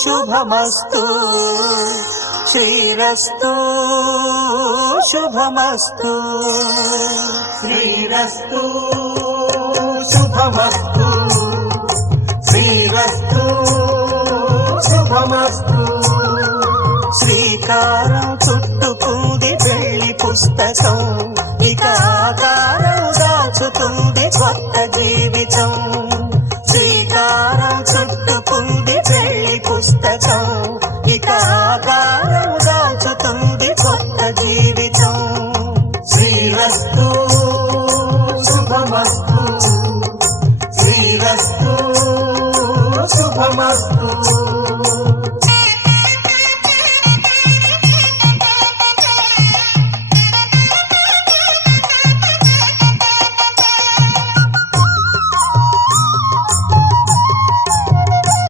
శుభమస్తు శ్రీరస్తు శుభమస్తు శ్రీరస్తు శుభమస్తు శ్రీరస్తు శుభమస్తు శ్రీకారం చుట్టుకుంది పెళ్లి పుస్తకం ఇక ఆకారం దాచుతుంది కొత్త జీవితం శ్రీకారం చుట్టుకుంది పెళ్లి పుస్తకం ఇక ఆకారం దాచుతుంది కొత్త జీవితం శ్రీరస్తు శుభమస్తు శ్రీరస్తు శుభమస్తు